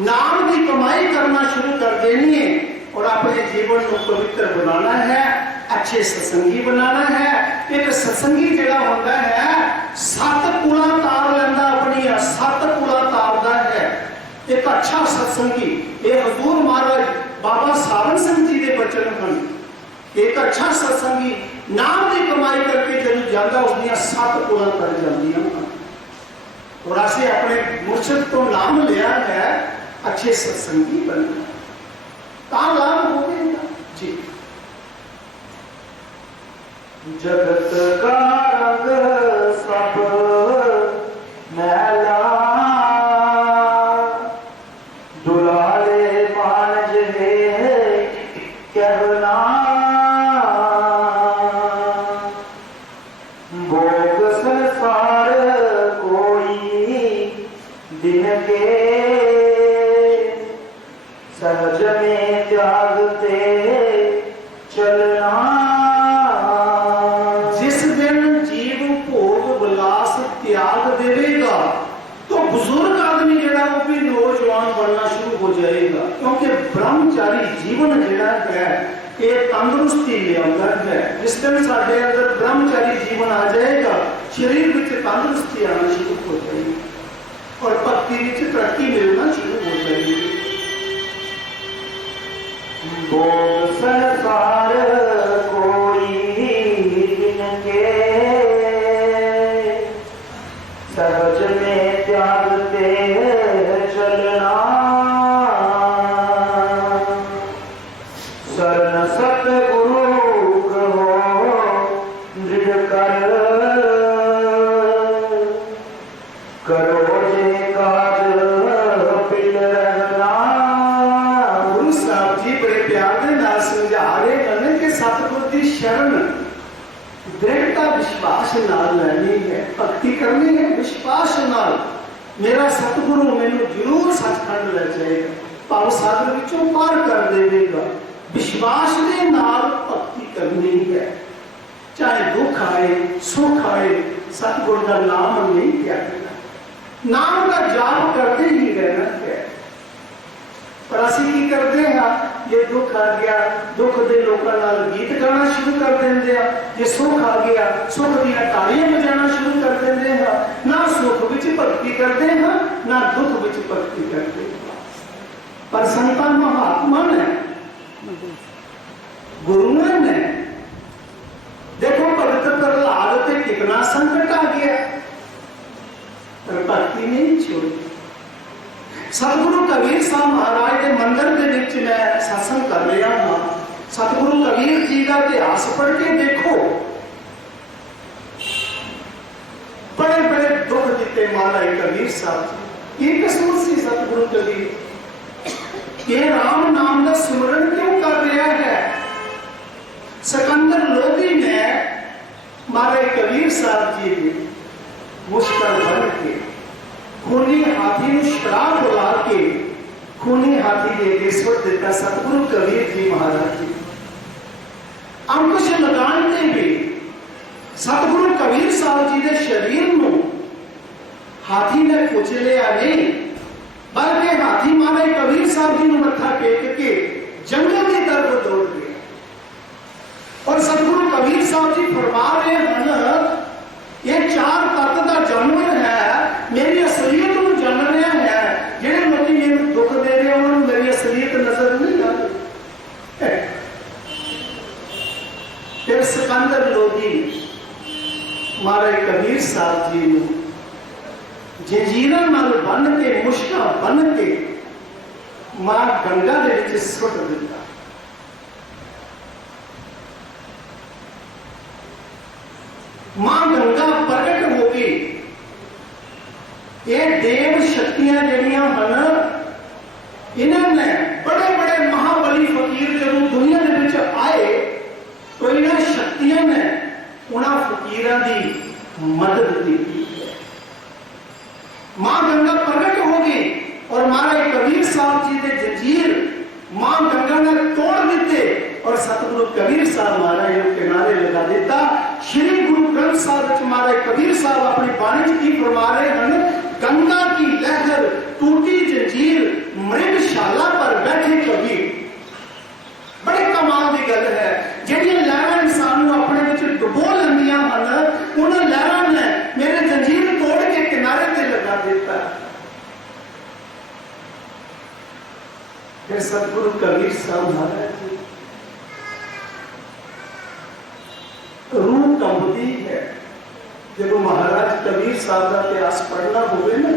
नाम की कमाई करना शुरू कर देनी है और अपने जीवन को पवित्र बनाना है, अच्छे सत्संगी बनाना है। एक सत्संगी जिहड़ा होंदा है सत पुला तार लैंदा, अपनी सत पुला तारदा है। एक अच्छा सत्संगी, ये हजूर महाराज बाबा सावन सिंह जी के बचन हैं। एक अच्छा सत्संगी नाम की कमाई करके जब जाता उसदियां सत पुला कर जांदियां। और असीं अपने मुर्शद तो नाम लिया है, अच्छे सत्संगी बनना, तां लाभ होगा जी। जगत का रंग सब मैला, दुलारे मानज है कहना, भोग संसार कोई दिन के, सहज में त्यागते चलना। त्याग देगा तो बुजुर्ग आदमी जिहड़ा वो भी नौजवान बनना शुरू हो जाएगा। क्योंकि ब्रह्मचारी जीवन जिहड़ा है ये तंदुरुस्ती लियाउंदा है। जिस दिन साडे अंदर ब्रह्मचारी जीवन आ जाएगा, शरीर में तंदुरुस्ती आना शुरू हो जाएगी और भक्ति में तरक्की मिलना शुरू हो जाएगी। भोग संसार कोई दिन के, सहज में त्यागते चलना। शरण सतगुरु कहो दृढ़ कर, करो जे काज पिल रहना। गुरु साहब जी बड़े प्यार के नाल समझा रहे हैं कि सतगुरु की शरण दृढ़ता विश्वास नाल लैनी है, भक्ति करनी है विश्वास नाल। मेरा सतगुरु मैनू जरूर सचखंड ले जाएगा, भाव सागर विचों पार कर देगा। विश्वास के नाल भक्ति करनी है, चाहे दुख आए सुख आए, सतगुरु का नाम नहीं त्यागना, नाम का जाप करते ही रहना है। पर असीं की करते हैं जे दुख आ गया दुख के लोगों नाल गीत गाना शुरू कर देंगे आ, जे सुख आ गया सुख दी तालियां बजाना शुरू कर देंगे हैं। ना सुख विच भक्ति करते हैं ना दुख विच भक्ति करते हैं। पर संतां महात्मा ने गुरुओं ने देखो भगत प्रहलाद पे कितना संकट आ गया पर भक्ति नहीं छोड़ी। सतगुरु कबीर साहब महाराज के मंदिर के विच मैं सत्संग कर रहा हाँ। सतगुरु कबीर जी का इतिहास पढ़ के देखो बड़े बड़े दुख दिते महाराज कबीर साहब जी। ये कसूर सी सतगुरु कबीर ये राम नाम का सिमरन क्यों कर रहा है। सिकंदर लोधी ने महाराज कबीर साहब जी ने मुश्किल बन के खूनी हाथी को शराब बुला के खूनी हाथी के अगे सुट दिता सतगुरु कबीर जी महाराज जी। अंकुश लगाने भी सतगुरु कबीर साहब जी के शरीर में हाथी ने कुचलिया नहीं बल्कि हाथी महाराज कबीर साहब जी को मत्था टेक के जंगल की तरफ दौड़ गया। और सतगुरु कबीर साहब जी फरमा रहे हैं ये चार तत्व का जानवर है मेरी असलियत को जान रहा है। जेडे लोग मेरे दुख दे रहे हैं मेरी असलियत नजर नहीं आ रही। फिर सिकंदर लोधी महाराज कबीर साहब जी ने जंजीरां नाल बन के मुश्किल बन के मां गंगा दे विच सुट दिता। मां गंगा प्रगट हो गई। ये देव शक्तियां जड़ियां हैं इन्होंने बड़े बड़े महाबली फकीर जब दुनिया के विच आए तो इन शक्तियों ने उन्होंने फकीरों की मदद की। मां गंगा प्रगट हो गई और महाराज कबीर साहब जी के जंजीर मां गंगा ने तोड़ दिते और सतगुरु कबीर साहब महाराज ने किनारे लगा दिता। श्री गुरु ग्रंथ साहब महाराज कबीर साहब अपनी बाणी की फरमा रहे हैं गंगा की लहर टूटी जंजीर मृगशाला पर बैठे कबीर। बड़े कमाल की गल है जिहड़ियां लहरां इंसान को अपने विच डुबो लैंदियां हन उन्हां लहरां ने मेरे जंजीर तोड़ के किनारे ते लगा दिता। फिर सतगुरु कबीर साहब महाराज जी रूह कंबदी है। जब महाराज कबीर साहब का इतिहास पढ़ना होवे ना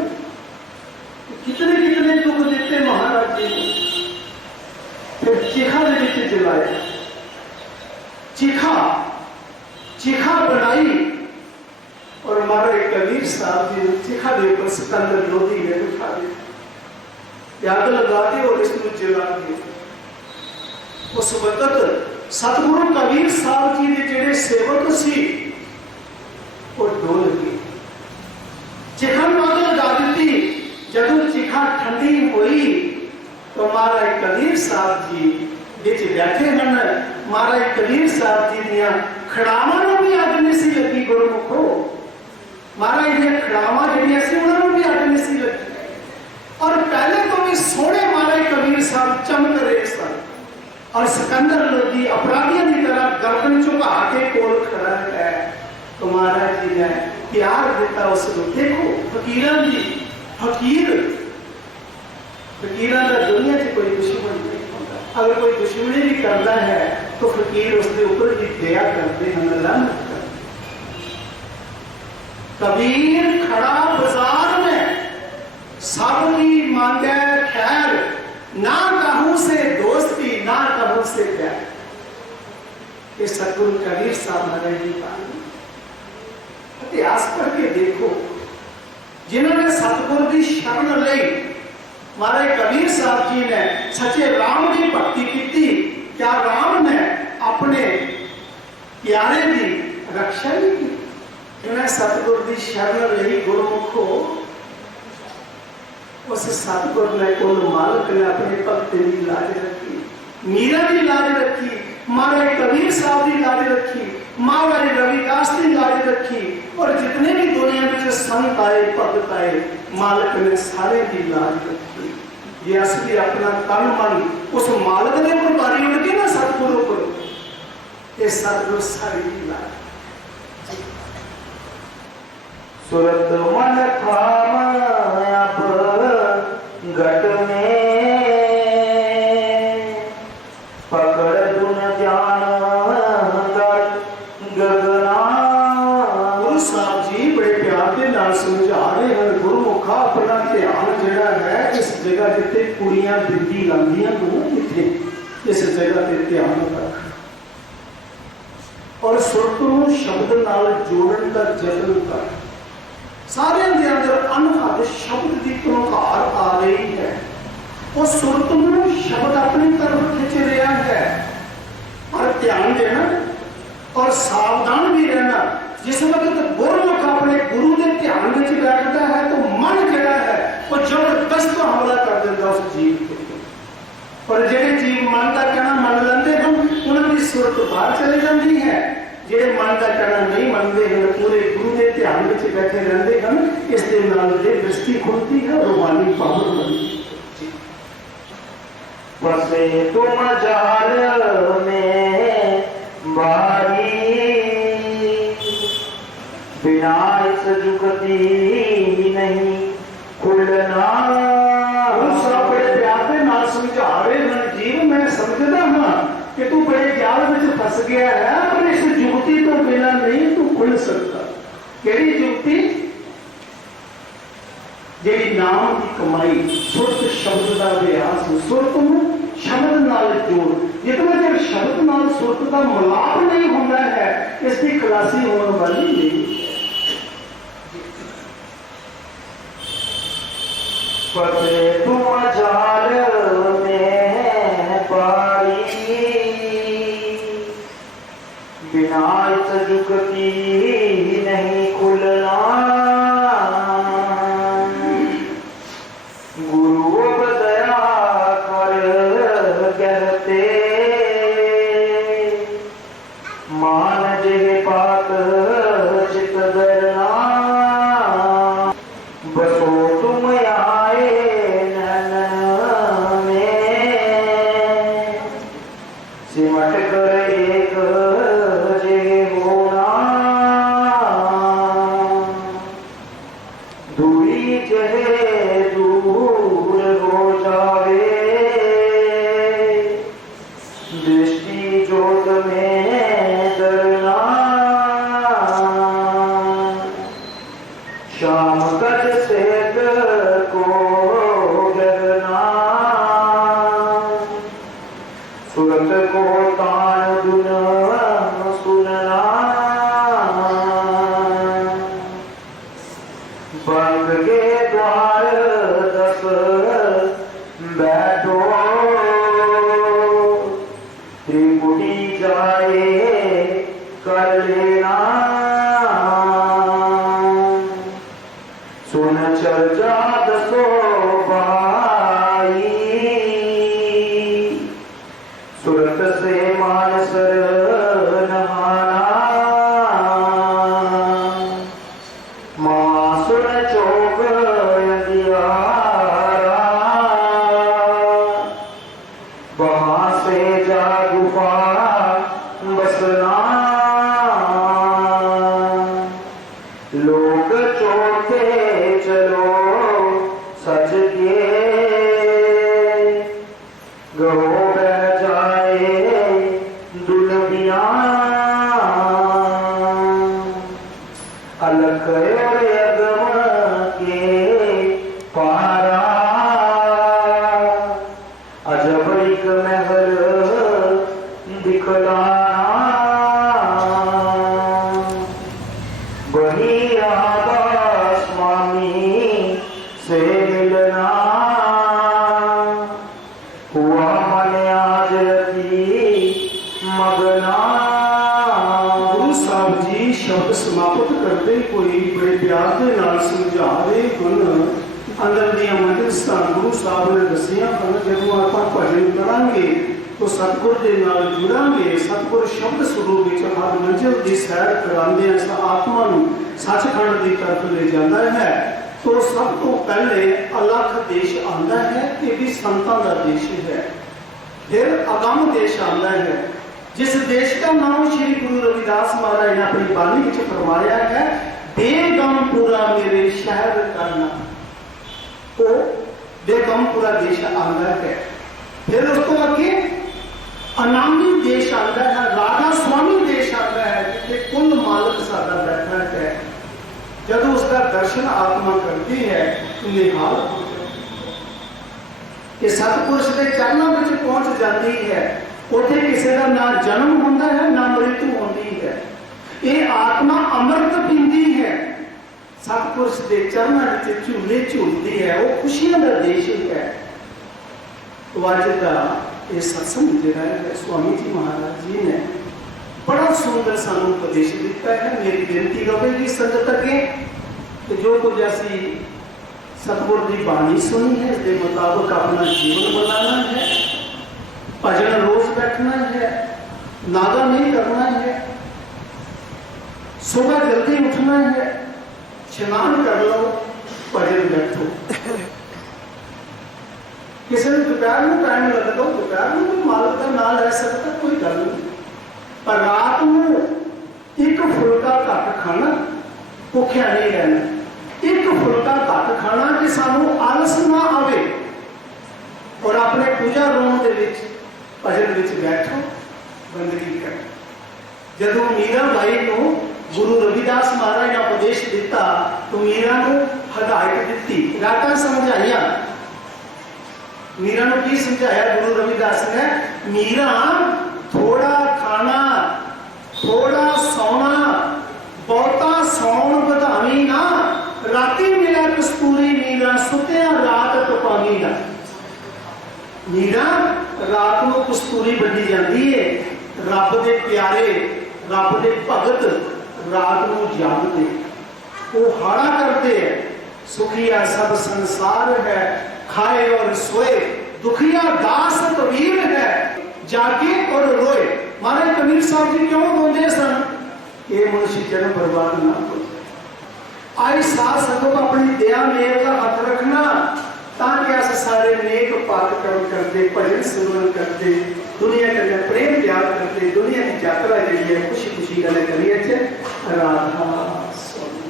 कितने कितने दुख देते महाराज जी ने। फिर चिखा के जलाया चिखा बनाई और महाराज कबीर साहब जी ने चिखा के ऊपर सिकंदर लोधी ने उठा दिया आग लगा दी और इसको जला दिया। उस वक्त सतगुरु कबीर साहब जी के जेडे सेवक सी वो डोल गए। चिखा में आग लगा दी। जब चिखा ठंडी हुई तो महाराज कबीर साहब जी बिच बैठे हैं। महाराज कबीर साहब जी दियां खड़ावां भी अग नहीं सी लगी। गुरमुखो महाराज दियां खड़ावां जिहड़ियां सी उन्हां भी अग नहीं सी लगी। और पहले तो भी सोहने महाराज कबीर साहब चमक रहे सन और सिकंदर लोधी अपराधियों की तरह गर्दन झुका के कोल खड़ा है तो महाराज जी ने प्यार दिता उसको। देखो फकीरां दी फकीरां का दुनिया से कोई दुश्मन नहीं होता। अगर कोई दुश्मनी भी करता है तो फकीर उसके ऊपर भी दया करते हैं लानत करते। कबीर खड़ा बाजार में सबकी मांगे खैर ना कहूं से दोस्ती ना कहूं से प्यार। ये सतगुरु कबीर साहब महाराज जी का इतिहास पढ़ के देखो जिन्होंने सतगुरु की शरण ली। महाराज कबीर साहब जी ने सच्चे राम की भक्ति की। क्या राम ने अपने प्यारे की रक्षा नहीं की। उन्हें सतगुरु की शरण ली। गुरमुखो उस सतगुर ने कुल मालिक ने अपने भक्त की लाज रखी। मीरा की लाज रखी। महाराज कबीर साहब की लाज रखी। महाराज रविदास की लाज रखी। और जितने भी दुनिया में संत आए भगत आए मालिक ने सारे की लाज रखी। जे अस भी अपना तन मन उस मालक ने प्रभारी उड़ के ना सतगुरु को, ये सतगुरु सारी लीला। सुरत मन थाम अब घट में, पकड़ दुन ध्यान कर गगना। गुरु साहब जी बड़े प्यार के नाल समझा रहे हैं, गुरुमुखा अपना ध्यान जिहड़ा है इस जगह जिथे कुड़ियां बिंदी लांदियां तू इथे इस जगह ते ध्यान रख और सुरत नूं शब्द नाल जोड़न का जतन कर। सारे दे अंदर अनहद शब्द की धुकार आ रही है, वो सुरत नूं शब्द अपनी तरफ खिंच रहा है। और ध्यान देना और सावधान भी रहना, जिस वक्त गुरुमुख अपने गुरु के ध्यान में बैठता है तो मन जिहड़ा है वो जबरदस्त हमला कर देता उस जीव को। और जेडे जीव मन का कहना मन लेंदे हैं उन्होंने सुरत बाहर चली जाती है, जेडे मन का कहना नहीं मनते हैं पूरे गुरु के ध्यान में बैठे रहते हैं। इस दे नाल दे दृष्टि खुलती है, रूहानी पावर बनती है। बसे तुम जाल में बारी, बिना इस जुगती नहीं खुलना। गुरु साहब बड़े प्यार के नाल समझा रहे हैं, जीव मैं समझदा हां कि तू बड़े जाल में फंस गया है, पर इस जुगती तो बिना नहीं तू खुल सकता। केड़ी जुगती? जेड़ी नाम की कमाई, सुरत शब्द का अभ्यास, सुरत नूं शब्द नाल जोड़। जितना जब शब्द नाल सुरत का मिलाप नहीं होता है, इसकी खलासी होने वाली नहीं। फसे तुम जाल में पारी, बिना इस जुगती नहीं खुलना। गुरु अब दया कर कहते, मान जे बात चित धरना। बसो तुम आए नैन में, सिमट कर एक जे होना। दूरी जहे दूर हो जावे, दृष्टि जोत में डरना। शाम कट से को डरना, सुरत को तान दुन सुनना। बंद के द्वार दस बैठो, त्रिपुटी जाए कर लेना। सुन चर्चा दसो भाई, सुरत से मानसर नहाना। मां सुन चौक अंधियारा, वहां से जा गुफा बसना। लोग चौथे चलो सच के, गहो बह जाए दुनिया। अलख और अगम के पारा, अजब एक महल दिखलाना। वही आकाश स्वामी से मिलना, हुआ मन आज अति मगना। गुरु साहब जी शब्द समाप्त करते कोई बड़े प्यार के नाल समझा रहे गुण अंदर दी मंजिलतां गुरु साहब ने दसिया। जदों आपां भजन करांगे तो सतगुर के नाल जुड़ांगे, सतगुर शब्द स्वरूप विच हर मंजिल की सैर करांदे इस आत्मा नूं सचखंड की तरफ ले जाता है। तो सब तो पहले अलख देश आता है, ये भी संतां का देश है। फिर अगम देश आता है, जिस देश का नाम श्री गुरु रविदास महाराज ने अपनी बानी में फरमाया है, बेगमपुरा मेरे शहर का नाम। तो बेगमपुरा देश आता है। फिर उसको आगे अनामी देश आता है, राधा स्वामी देश आता है, जिसे कुल मालक सादा बैठा है। जब उसका दर्शन आत्मा करती है तो निहाल हो जाती है कि सतपुरुष के चरणों में पहुंच जाती है। उसे किसी का ना जन्म होता है ना मृत्यु होती है। ये आत्मा अमृत पींदी है, सतपुरुष के चरणों में झूले झूलती है। वो खुशियों का देश है। तो आज का ये सत्संग जो है स्वामी जी महाराज जी ने बड़ा सुंदर सानू उपदेश दिता है। मेरी बेनती रहेगी संगत अगे कि जो कुछ ऐसी सतगुर की बाणी सुनी है, इसके मुताबिक अपना जीवन बनाना है, भजन रोज बैठना है, नागा नहीं करना है, सुबह जल्दी उठना है, स्नान कर लो, भजन बैठो। किसी ने दोपहर में टाइम लग दो, दोपहर में भी मालक का ना ले सकता, कोई गल नहीं। पर रात में एक फुलका घट खाना, भुखिया नहीं रहना। एक फुलका घट खाना कि सानू आलस ना आवे और अपने पूजा रूम के भजन विच बैठो, बंदगी करो। जदों मीरा बाई को गुरु रविदास महाराज ने उपदेश दिता तो मीरा को हदायत दी, रातां समझाइया। मीरा ने की समझाया गुरु रविदास ने? मीरा थोड़ा खाना, थोड़ा सोना, बहुता सौन बधावी ना, राती मिला कस्तूरी मीरा, सुत्या रात टपावी ना। मीरा रात को कस्तूरी बनी जाती है। रब दे प्यारे, रब दे भगत रात को जागते, वो हाड़ा करते हैं। सुखिया सब संसार है, खाए और सोए, दुखिया दास कबीर है, जागे और रोए। महाराज कबीर साहब जी क्यों रोंदे सन? ये मनुष्य जन्म बर्बाद ना हो जाए। आई साथ संगत अपनी दया मेल का हथ रखना, ताकि अस सारे नेक पाक कर्म करते, भजन सिमरन करते, दुनिया के प्रेम त्याग करते, दुनिया की यात्रा जी है खुशी खुशी गल करिए। राधा स्वामी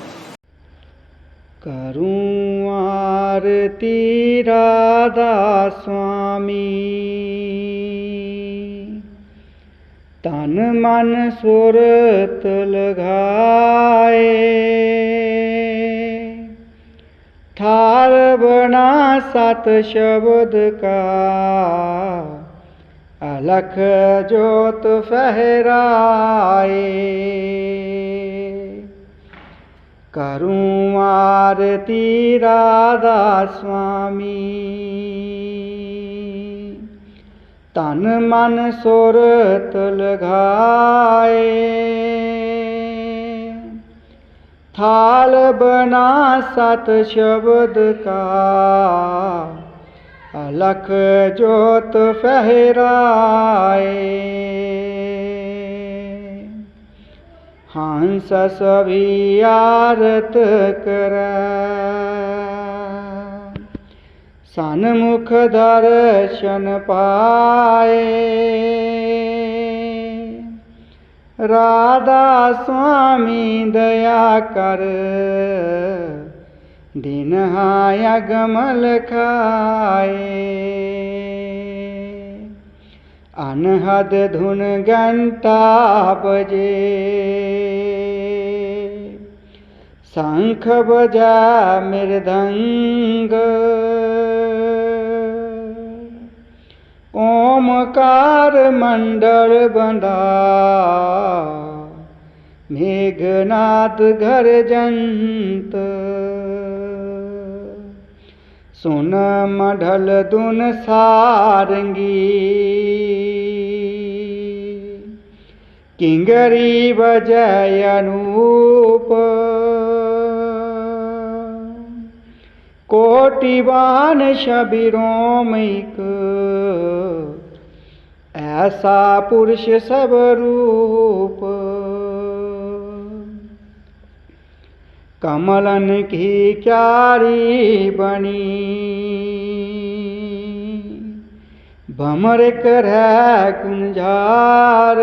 करूं आरती राधा स्वामी, तन मन सुरत लगाए, थाल बना सत शब्द का, अलख जोत फहराए। करूं आरती राधा स्वामी, तन मन सुरत लगाए, थाल बना सत शब्द का, अलख जोत फहराए। हंस सभी आरत करे, सन्मुख दर्शन पाए। राधा स्वामी दया कर, दिन हाया गमल खाए। अनहद धुन घंटा बजे, शंख बजा मृदंग, ओमकार मंडल बंधा, मेघनाद घर जंत। सुन मढ़ल दुन सारंगी, किंगरी बजय अनूप। कोटिवान शबीरोमिक, ऐसा पुरुष सब रूप। कमलन की क्यारी बनी, भमर करह गुंजार,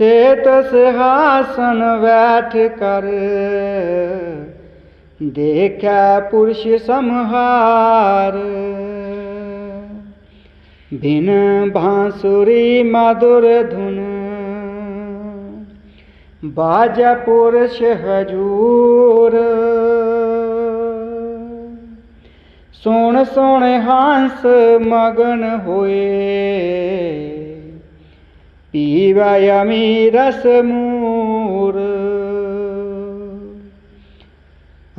सेत सिंहासन बैठ कर, देखै पुरुष समहार, बिन बांसुरी मधुर धुन, बाजा पुरुष हजूर, सुन सुन हंस मगन होए, पीवा यमी रस मूर,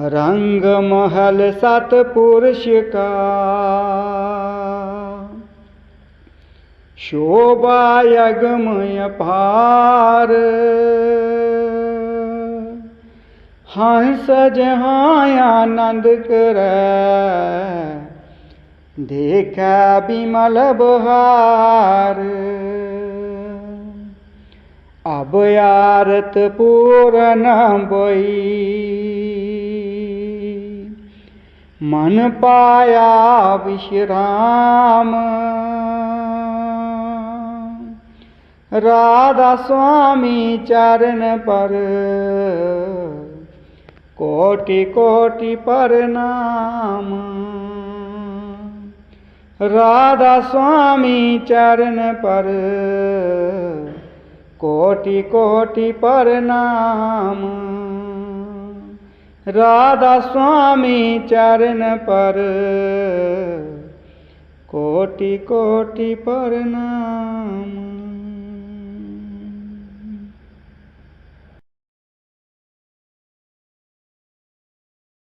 रंग महल सतपुरुष का, शोभा यज्ञमय अपार, हंस जहाँ आनंद करे, देखा बिमल बहार, अब आरत पूर्ण बोई, मन पाया विश्राम, राधा स्वामी चरण पर, कोटि कोटि प्रणाम, राधा स्वामी चरण पर, कोटि कोटि प्रणाम, राधा स्वामी चरण पर, कोटि कोटि प्रणाम।